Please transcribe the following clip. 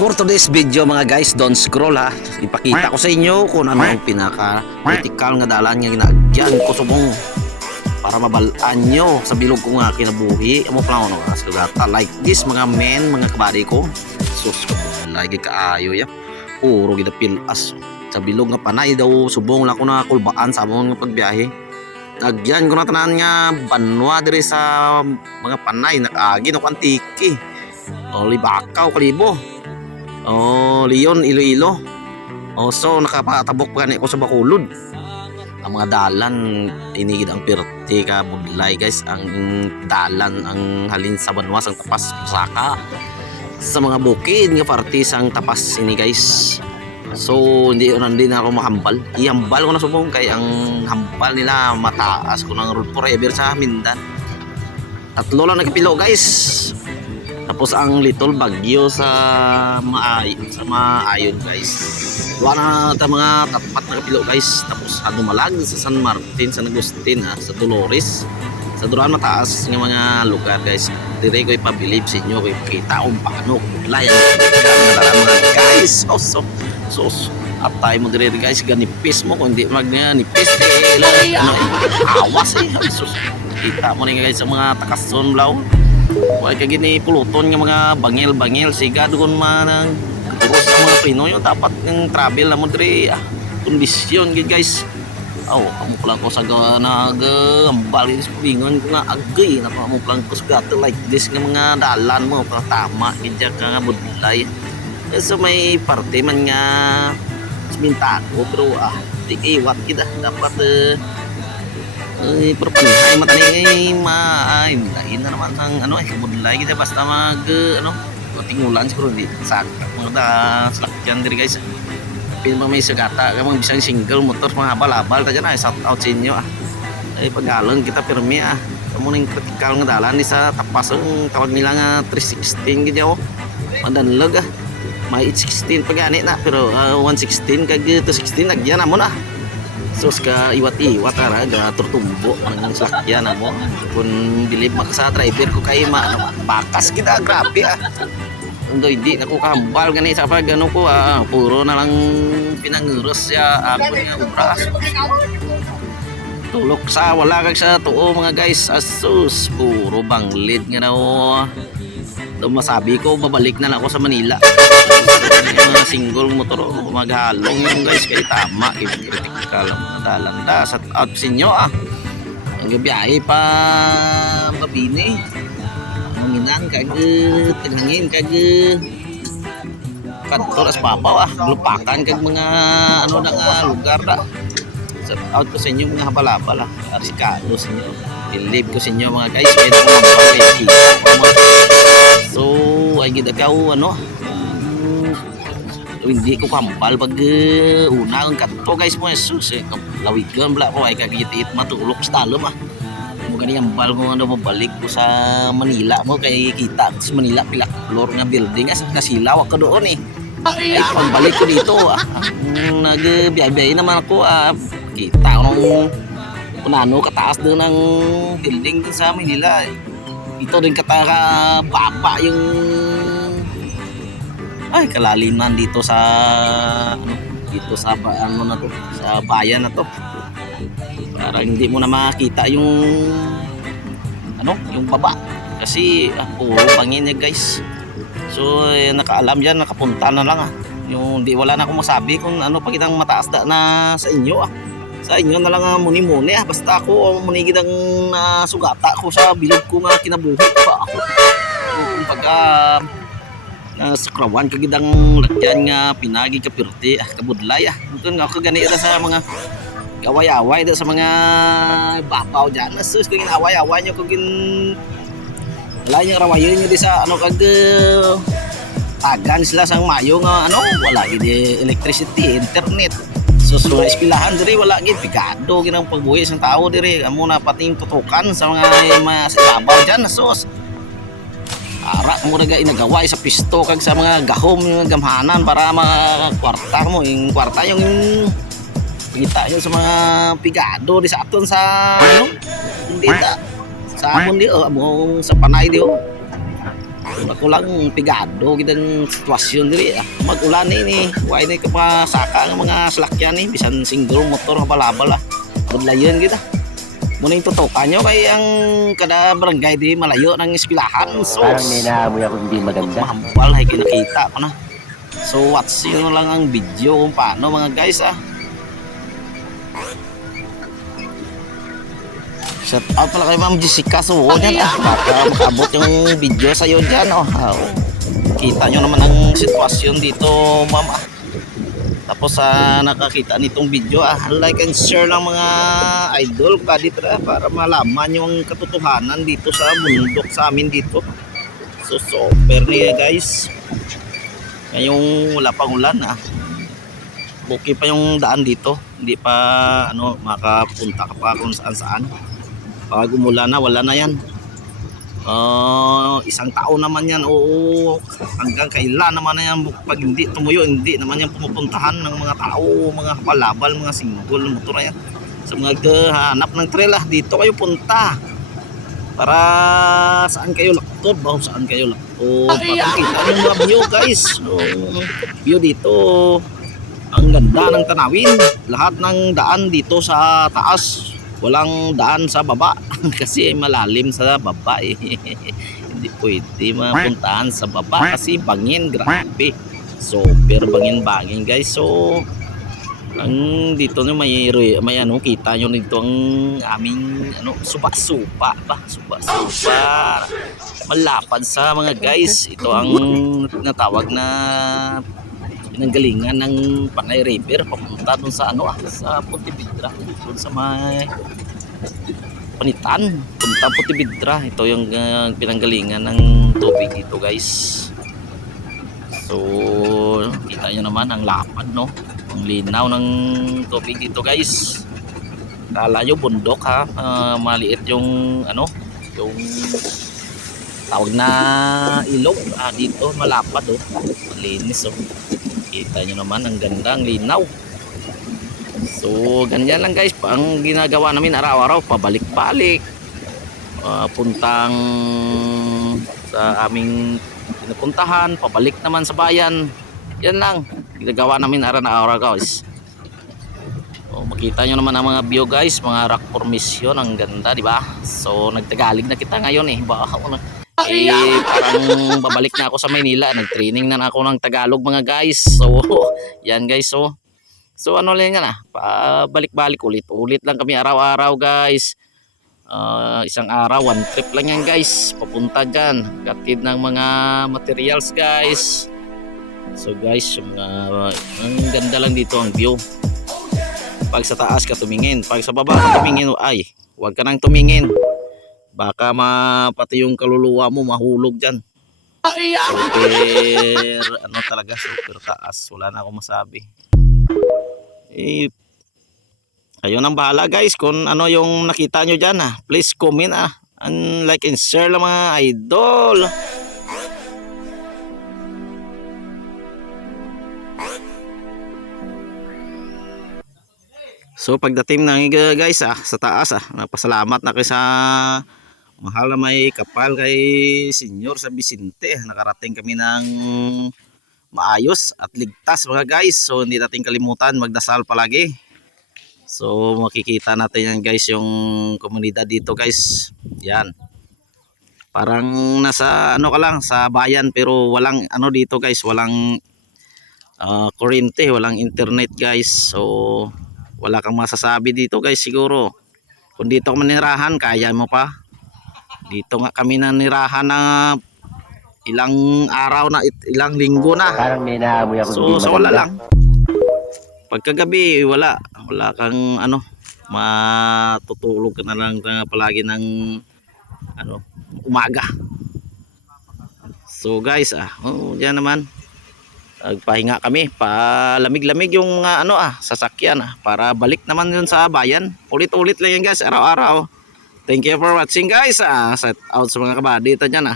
For today's video mga guys, don't scroll ha. Ipakita ko sa inyo kung ano ang pinaka-critical nga dalan nga ginagyan ko subong para mabalaan nyo sa bilog ko nga kinabuhi. Amo pa lang nga sugata like this mga men, mga kabady ko. Sus ko lagi kaayo ya. Puro gid pilas sa bilog nga panay daw subong lang ko na kulbaan sa among pagbiyahe. Nagyan ko na tanan nga banwa diri sa mga panay nakaagi no antiki. Oli bakaw kalibo. Leon, Iloilo. So nakapatabok pa ko sa Bacolod. Ang mga dalan inigid ang pirti ka budlay guys. Ang dalan ang halin sa Banwas ang tapas saka sa mga bukid nga party sang tapas ini guys. So hindi na ako mahambal. Ihambal ko na subong kay ang hambal nila mataas ko ng road forever sa Mindan. Tatlo lang nagpilo guys. Tapos ang little bagyo sa maayon guys. Wala na mga tapat na kapilo guys. Tapos dumalag sa San Martin, San Agustin sa Dolores. Sa duran mataas ng mga lugar guys. Dire ko ipabilib sa inyo kung kita kung paano kumulay mga guys. So atay mo dire guys, ganipis mo kung hindi magnipis awas kita mo rin guys sa mga takason blaw. Wala ka gini puluton ng mga bangil-bangil siga doon man turos sa mga Pinoy yung dapat ng travel na mo diri kondisyon guys. Kamu lang ko sa nagambal sa pingon ko nga agay na kamu lang ko sa like this nga mga dalan mo para tama kidya ka nga budlay. So may parte man nga mintago pero di iwat kita dapat perpanjang mata ni main lain naman sang budlay kita basta mag tingulan siguro di sak mga selakyan diri guys. Pin may sagata kamang bisang single motor mga abal-abal ta na shout out sa inyo paggalon kita pirmi kamo ning kritikal nga dalan ni sa tapas ang tawag nila nga 316 gid madanlog may 16 pagani na pero 116 kag 216 nagyan mo na. Sus ka iwat-iwat ga turtumbo ang sakyan mo kung bilib makasa driver ko kay bakas kita grabe hindi na ko kambal gani sa pag ano ko puro na lang pinanguros ya ako nga obras tulok sa wala kag sa tuo mga guys asus puro banglid nga daw masabi ko babalik na ako sa Manila. Mga single motor maghalong yung guys kay tama critical mga dalan da sa out sa inyo ang gabiyahe pa Mabini manginan kag tinangin kag kantor as papaw lupakan kag mga na lugar da sa out ko sa inyo mga habal-habal arsikado sa inyo i-live ko sa inyo mga guys pwede ko so ay gid ka hindi ko kambal pag una ang kanto guys mo Jesus lawigan bla ko ay kagitit matulog sa talom mo gani ang bal ko mabalik ko sa Manila mo kay kita sa Manila pila floor nga building kasilaw ka doon ay pagbalik ko dito nagbiyahe naman ako kita nung punano kataas doon ng building doon sa Manila ito rin kataka papa yung kalaliman dito sa sa bayan na to para hindi mo na makita yung yung baba kasi puro bangin niya guys. So nakaalam yan nakapunta na lang yung di wala na akong masabi kung pag itang mataas na sa inyo sa inyo na lang muni-muni basta ako munigid ang sugata ko sa bilog ko nga kinabuhi pa ako kumbaga sa krawan kagidang lagyan nga pinagi kapirti kabudlay ito nga ako ganito sa mga away-away sa mga babaw dyan sus kung away-away nyo kung wala nyo rawayon nyo di sa kag tagan sila sang mayo nga wala gid electricity internet so mga espilahan diri wala gid pikado ginang pagbuhi sang tao diri amo na pating tutukan sa mga sa ibabaw dyan sus ara mo raga inagaway sa pisto kag sa mga gahom yung gamhanan para makwarta mo yung kwarta yung kita nyo sa mga pigado di sa aton sa hindi ta sa amon di sa panay di Ako lang pigado kitang sitwasyon diri. Mag-ulan ni why ni kapasaka ng mga salakyan ni bisan single motor balabal Budlayon kita. Muna yung tutukan nyo kay ang kada barangay di malayo ng eskwelahan. So, parang may naamoy ako hindi maganda. Mahampal ay kinakita pa na. So watch nyo lang ang video kung paano mga guys Shout out pala kay Ma'am Jessica Suho dyan baka makaabot yung video sa'yo dyan Kita nyo naman ang sitwasyon dito ma'am Tapos nakakita nitong video like and share lang mga idol ka dito para malaman yung katotohanan dito sa bundok sa amin dito. So super niya guys. Ngayong wala pang ulan okay pa yung daan dito, hindi pa makapunta ka pa kung saan. Pag umulan na wala na yan. Isang taon naman yan hanggang kailan naman na yan pag hindi tumuyo, hindi naman yan pumupuntahan ng mga tao, mga kapalabal, mga single motor yan sa mga hanap ng trail dito kayo punta para saan kayo laktob saan kayo laktob para kita yung mga view guys view dito ang ganda ng tanawin lahat ng daan dito sa taas walang daan sa baba kasi malalim sa baba hindi pwede mapuntahan sa baba kasi bangin grabe super bangin guys so ang dito may kita nyo dito ang aming supa malapad sa mga guys ito ang natawag na pinanggalingan ng Panay River papunta dun sa sa Pontevedra dun sa may Panitan punta Pontevedra ito yung pinanggalingan ng tubig dito guys so kita nyo naman ang lapad ang linaw ng tubig dito guys kala nyo bundok maliit yung yung tawag na ilog dito malapad malinis kita nyo naman ang ganda ang linaw so ganyan lang guys ang ginagawa namin araw-araw pabalik-balik puntang sa aming pinupuntahan pabalik naman sa bayan yan lang ginagawa namin araw-araw guys makita nyo naman ang mga view guys mga rock formation ang ganda diba so nagtagalig na kita ngayon parang babalik na ako sa Maynila nagtraining na ako ng Tagalog mga guys so yan guys so lang yan balik-balik ulit lang kami araw-araw guys isang araw one trip lang yan guys papunta dyan katid ng mga materials guys so guys ang ganda lang dito ang view pag sa taas ka tumingin pag sa baba ka tumingin huwag ka nang tumingin baka pati yung kaluluwa mo mahulog dyan super talaga super taas wala na akong masabi kayo nang bahala guys kung yung nakita nyo dyan please comment and like and share lang mga idol so pagdating na guys sa taas napasalamat na kayo sa mahal na may kapal kay Senyor San Vicente nakarating kami ng maayos at ligtas mga guys so hindi natin kalimutan magdasal palagi so makikita natin yan guys yung komunidad dito guys yan parang nasa ka lang sa bayan pero walang dito guys walang kuryente walang internet guys so wala kang masasabi dito guys siguro kung dito ka manirahan kaya mo pa dito nga kami nanirahan na ilang araw na ilang linggo na parang may naamoy ako so wala lang pagkagabi wala kang matutulog ka na lang palagi ng umaga so guys diyan naman nagpahinga kami palamig-lamig yung sasakyan para balik naman yun sa bayan ulit-ulit lang yan guys araw-araw thank you for watching guys set out sa mga kabadita dyan